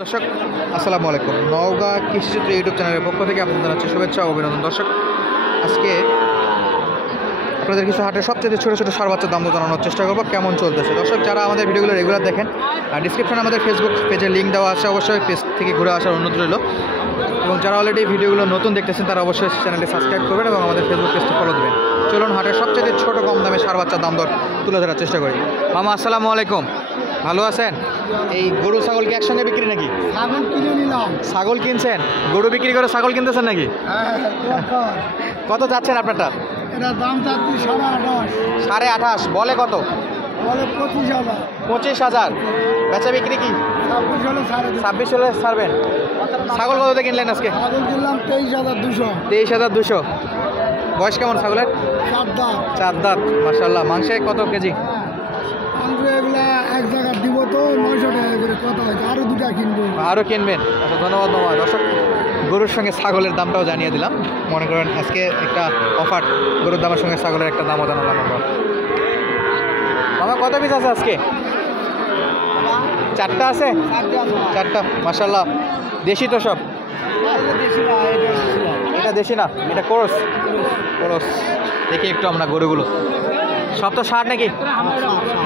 দর্শক আসসালামু আলাইকুম। নওগাঁ কৃষিচিত্র ইউটিউব চ্যানেলের পক্ষ থেকে আপনাদের জানাচ্ছি শুভেচ্ছা ও অভিনন্দন। দর্শক, আজকে আপনাদের কিছু হাটের সবচেয়ে ছোটো ছোটো সার বাচ্চার দাম জানানোর চেষ্টা করবো কেমন চলতেছে। দর্শক, যারা আমাদের ভিডিওগুলো রেগুলার দেখেন, ডিসক্রিপশনে আমাদের ফেসবুক পেজের লিঙ্ক দেওয়া আছে, অবশ্যই পেজ থেকে ঘুরে আসার অনুরোধ রইল। এবং যারা অলরেডি ভিডিওগুলো নতুন দেখতেছেন তারা অবশ্যই চ্যানেলটি সাবস্ক্রাইব করবেন এবং আমাদের ফেসবুক পেজটি ফলো দেবেন। চলুন হাটের সবচেয়ে ছোটো কম দামে সার বাচ্চার দাম দর তুলে ধরার চেষ্টা করি। মামা আসসালামু আলাইকুম, ভালো আছেন? এই গরু ছাগল কি একসঙ্গে বিক্রি নাকি? ছাগল কিনে নিলাম। ছাগল কিনছেন, গরু বিক্রি করে ছাগল কিনতেছেন নাকি? কত যাচ্ছেন আপনারটা? এটা দাম চাচ্ছি 28,500। 28,500 বলে কত? বলে 25,000। 25,000 বেচা বিক্রি কি? 26 হলে ছাড়ে দেব। 26 হলে ছাড়বেন। ছাগল কততে কিনলেন আজকে? ছাগল কিনলাম 23,200। 23,200। বয়স কেমন ছাগলের? 7 দাঁত। 4 দাঁত, মাশাআল্লাহ। মাংসে কত কেজি? মাংস এগুলা এক জায়গায় দিব তো 900 টাকা করে কথা হয়েছে, আরো দুটা কিনবো। আরও কিনবেন? আচ্ছা, ধন্যবাদ মামা। দর্শক, গরুর সঙ্গে ছাগলের দামটাও জানিয়ে দিলাম। মনে করেন আজকে একটা অফার, গরুর দামের সঙ্গে ছাগলের একটা দামও জানালাম আমরা। মামা কত পিস আছে আজকে? 4টা আছে? 4টা, মাশাআল্লাহ। দেশি তো সব? এটা দেশি না, এটা ক্রস। ক্রস দেখি একটু আমরা গরুগুলো। সব তো 60 নাকি?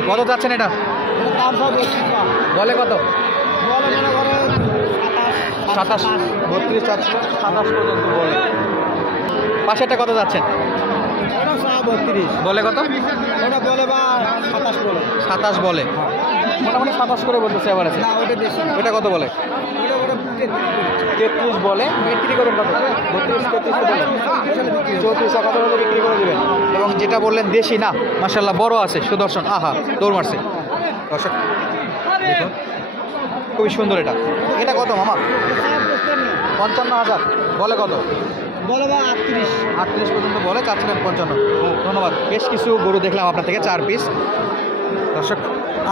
কত যাচ্ছেন এটা? বলে কত? 27, 32, 27 পর্যন্ত বলে। পাশেরটা কত যাচ্ছেন? 32 বলে কত? ওটা বলে বা 27 বলে। 27 বলে, মোটামুটি 27 করে বলতেছে এবার আছে। না ওটা বেশি। ওটা কত বলে? ওটা ওটা 33 বলে। বিক্রি করেন কত? 32, 33 বলে। 34 টাকা করে বিক্রি করে দেবেন। এবং যেটা বললেন দেশি না, মাশাআল্লাহ বড় আছে, সুদর্শন। আহা, দৌড় মারছে। দর্শক দেখুন, খুবই সুন্দর। এটা এটা কত মামা? 55,000 বলে কত? বলে বা 38। 38 পর্যন্ত বলে, চাচ্ছিলেন 55। ধন্যবাদ। বেশ কিছু গরু দেখলাম আপনার থেকে, 4 পিস। দর্শক,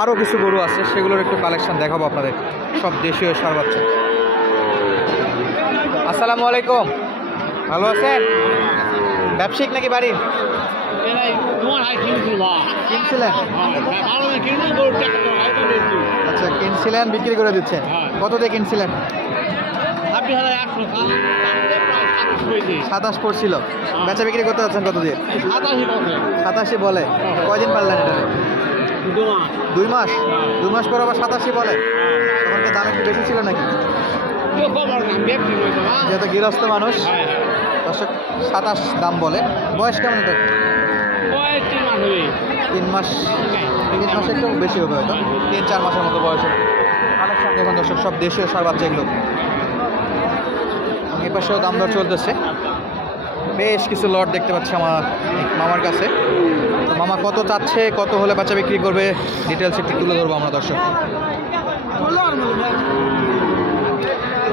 আরও কিছু গরু আছে, সেগুলোর একটু কালেকশন দেখাবো আপনাদের। সব দেশীয় সার বাচ্চা। আসসালামু আলাইকুম, ভালো আছেন? ব্যবসায়িক নাকি বাড়ির? কিনছিলেন? আচ্ছা, কিনছিলেন, বিক্রি করে দিচ্ছেন। কত দিয়ে কিনছিলেন? 27 পড়ছিল। বেচা বিক্রি করতে যাচ্ছেন কত দিয়ে? 87 বলে। কয়দিন পারলেন এটা? 2 মাস। 2 মাস পর আবার 87 বলে। তখন তো দাম একটু বেশি ছিল নাকি? যেহেতু গৃহস্থ মানুষ। দর্শক, 27 দাম বলে। বয়স কেমন এটা? 3 মাস। 3 মাসের একটু বেশি হবে হয়তো, 3-4 মাসের মতো বয়স। কালেকশন দেখুন দর্শক, সব দেশীয় সার বাচ্চা এগুলো। এ পাশেও দাম দর চলতেছে। বেশ কিছু লট দেখতে পাচ্ছি আমার মামার কাছে। মামা কত চাচ্ছে, কত হলে বাচ্চা বিক্রি করবে, ডিটেলস একটু তুলে ধরবো আমরা। দর্শক,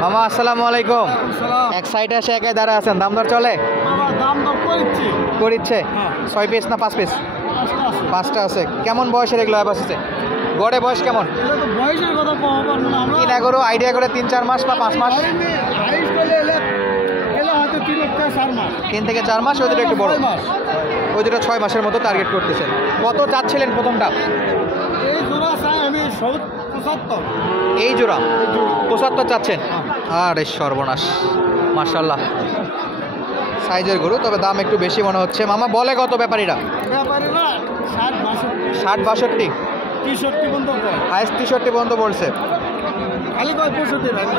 মামা আসসালামু আলাইকুম। এক সাইডে এসে একাই দাঁড়া আছেন, দাম দর চলে? দাম দর করিচ্ছে। 6 পিস না 5 পিস? 5টা আছে। কেমন বয়সের এগুলো আবার আছে? গড়ে বয়স কেমন? বয়সের কথা কম পারবো না আমরা। 3-11 আইডিয়া করে 3-4 মাস বা 5 মাস? হাইস করলে এলে হয়তো 3 থেকে 4 মাস। 3 থেকে 4 মাস। ওই দুটো একটু বড়, 6 মাস। ওই দুটো 6 মাসের মতো টার্গেট করতেছেন। কত চাচ্ছিলেন প্রথমটা? এই জোড়া চাই আমি 75। এই জোড়া 75 চাচ্ছেন? আরে সর্বনাশ, মাশাআল্লাহ সাইজের গরু, তবে দাম একটু বেশি মনে হচ্ছে। মামা বলে কত ব্যাপারীরা? ব্যাপারে না 60-62 60-62 63 পর্যন্ত কয়। হাইস্ট 63 পর্যন্ত বলছে। খালি কয় 65 ভাঙা।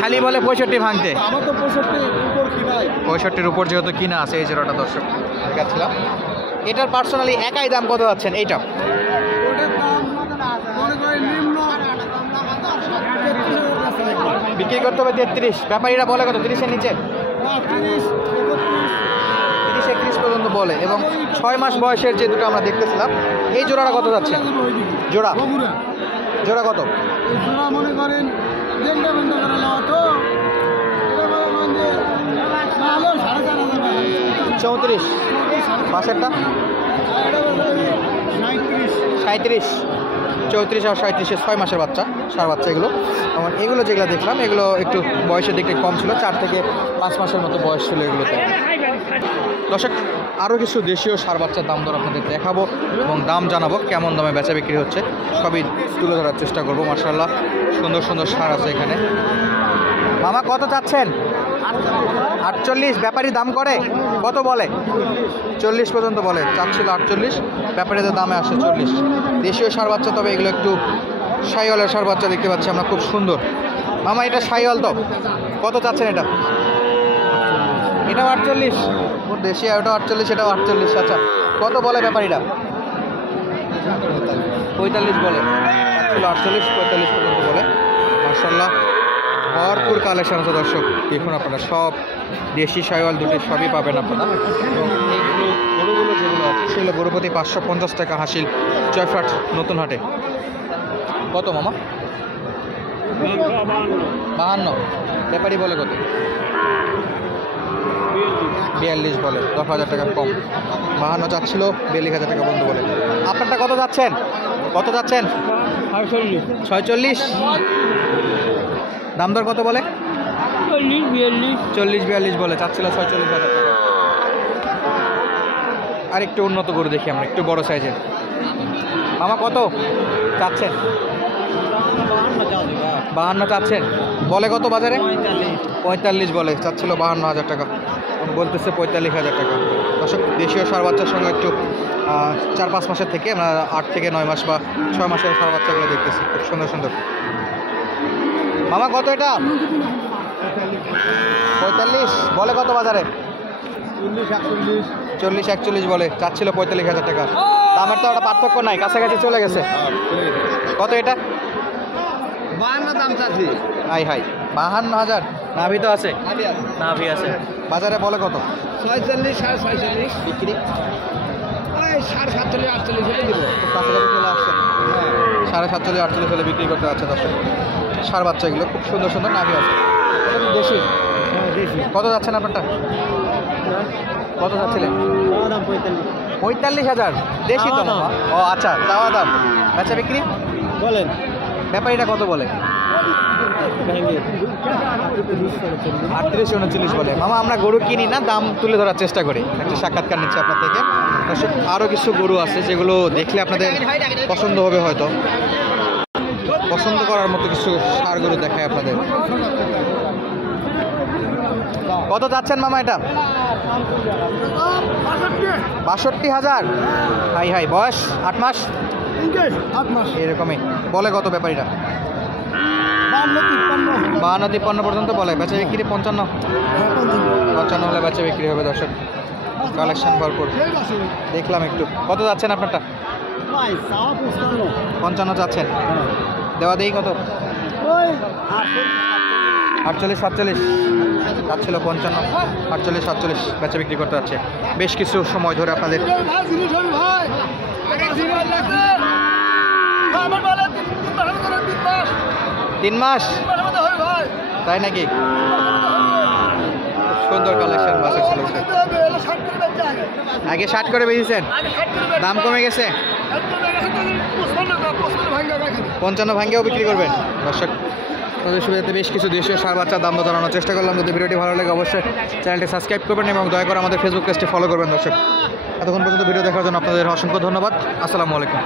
খালি বলে 65 ভাঙতে। আমার তো 65 উপর কি নাই। 65-র উপর যেহেতু কিনা আছে এই জোড়াটা। দর্শক দেখাচ্ছিলাম। এটার পার্সোনালি একাই দাম কত যাচ্ছেন এইটা? ওটার দাম মনে করেন নিম্ন 33 বিক্রি করতে হবে 33। ব্যাপারীরা বলে কত? 30-এর নিচে? 30, 30-31 পর্যন্ত বলে। এবং 6 মাস বয়সের যে দুটো আমরা দেখতেছিলাম, এই জোড়াটা কত যাচ্ছে? জোড়া জোড়া কত? এই জোড়া মনে করেন গেন্ডা বন্ধ করে নেওয়া তো এটা মনে করেন যে না হলেও 4,500 34। পাশেরটা? 37। 37। 34 আর 37-এর 6 মাসের বাচ্চা, সার বাচ্চা এগুলো। এবং এগুলো যেগুলো দেখলাম এগুলো একটু বয়সের দিকটা কম ছিল, 4 থেকে 5 মাসের মতো বয়স ছিল এগুলোতে। দর্শক আরও কিছু দেশীয় সার বাচ্চার দাম দর আপনাদের দেখাবো এবং দাম জানাবো, কেমন দামে বেচা বিক্রি হচ্ছে সবই তুলে ধরার চেষ্টা করবো। মাশাআল্লাহ সুন্দর সুন্দর সার আছে এখানে। মামা কত চাচ্ছেন? 48। ব্যাপারী দাম করে কত বলে? 40 পর্যন্ত বলে, চাচ্ছিল 48, ব্যাপারীদের দামে আসে 40। দেশীয় সার বাচ্চা, তবে এগুলো একটু শাহিওয়ালের সার বাচ্চা দেখতে পাচ্ছি আমরা, খুব সুন্দর। মামা এটা শাহিওয়াল তো, কত চাচ্ছেন এটা? এটাও 48, ওর দেশি ওটাও 48, এটাও 48। আচ্ছা কত বলে ব্যাপারীরা? 45 বলে, চাচ্ছিল 48, 45 পর্যন্ত বলে। মাশাআল্লাহ ভরপুর কালেকশন আছে দর্শক, দেখুন আপনারা সব দেশি শাহিওয়াল দুটো সবই পাবেন আপনারা। এবং এইগুলো গরুগুলো যেগুলো আছে সেগুলো গরু প্রতি 550 টাকা হাসিল জয়ফ্রাট নতুন হাটে। কত মামা? 52। ব্যাপারী বলে কত? 42 বলে, 10,000 টাকা কম। 52 চাচ্ছিল, 42,000 টাকা বন্ধু বলে। আপনারটা কত যাচ্ছেন? কত যাচ্ছেন? 46। দাম দর কত বলে? 40-42 বলে, চাচ্ছিল 46,000 টাকা। আর একটু উন্নত গরু দেখি আমরা, একটু বড় সাইজের। মামা কত চাচ্ছেন? 52 চাচ্ছেন, বলে কত বাজারে? 45 বলে, চাচ্ছিল 52,000 টাকা, বলতেছে 45,000 টাকা। দর্শক দেশীয় সার বাচ্চার সঙ্গে একটু 4-5 মাসের থেকে আমরা 8 থেকে 9 মাস বা 6 মাসের সার বাচ্চাগুলো দেখতেছি, খুব সুন্দর সুন্দর। মামা কত এটা? 45 বলে, কত বাজারে? 40-41 বলে, চাচ্ছিল 45,000 টাকা। দামের তো একটা পার্থক্য নাই, কাছাকাছি চলে গেছে। কত এটা? 52 দাম চাচ্ছি। হাই 52,000। নাভি তো আছে? নাভি আছে। বাজারে বলে কত? 46, 46.5 বিক্রি? 47, 48 হলে দিব। কাছাকাছি চলে আসছে, 47, 48 হলে বিক্রি করতে যাচ্ছে দর্শক। সার বাচ্চা এগুলো খুব সুন্দর সুন্দর, নাভি আছে। এটা কি দেশি? কত যাচ্ছেন আপনারটা? কত যাচ্ছিলেন? 45,000। দেশি তো মামা? ও আচ্ছা, চাওয়া দাম। বেচা বিক্রি বলেন। ব্যাপারীটা কত বলে? 38-39 বলে। মামা আমরা গরু কিনি না, দাম তুলে ধরার চেষ্টা করি, একটা সাক্ষাৎকার নিচ্ছি আপনার থেকে। আরও কিছু গরু আছে যেগুলো দেখলে আপনাদের পছন্দ হবে, হয়তো পছন্দ করার মতো কিছু সার গরু দেখায় আপনাদের। কত যাচ্ছেন মামা এটা? 62,000। হাই বয়স 8 মাস? 8 মাস এরকমই বলে। কত ব্যাপারীরা? 52-53 পর্যন্ত বলে, বেচা বিক্রি 55 হলে বেচা বিক্রি হবে দর্শক। কালেকশন ভরপুর দেখলাম একটু। কত যাচ্ছেন আপনারটা? 55 যাচ্ছেন, দেওয়া দেই কত? 48-47 যাচ্ছিল, 55, 48-47 বেচা বিক্রি করতে যাচ্ছে। বেশ কিছু সময় ধরে আপনাদের 3 মাস, তাই নাকি? সুন্দর কালেকশন বাসের ছিল। আগে 60 করে বেরিয়েছেন, দাম কমে গেছে, 55 ভাঙ্গেও বিক্রি করবেন দর্শক। তাদের সুবিধাতে বেশ কিছু দেশীয় সার বাচ্চার দাম জানানোর চেষ্টা করলাম। যদি ভিডিওটি ভালো লাগে অবশ্যই চ্যানেলটি সাবস্ক্রাইব করবেন এবং দয়া করে আমাদের ফেসবুক পেজটি ফলো করবেন দর্শক। এতক্ষণ পর্যন্ত ভিডিও দেখার জন্য আপনাদের অসংখ্য ধন্যবাদ। আসসালামু আলাইকুম।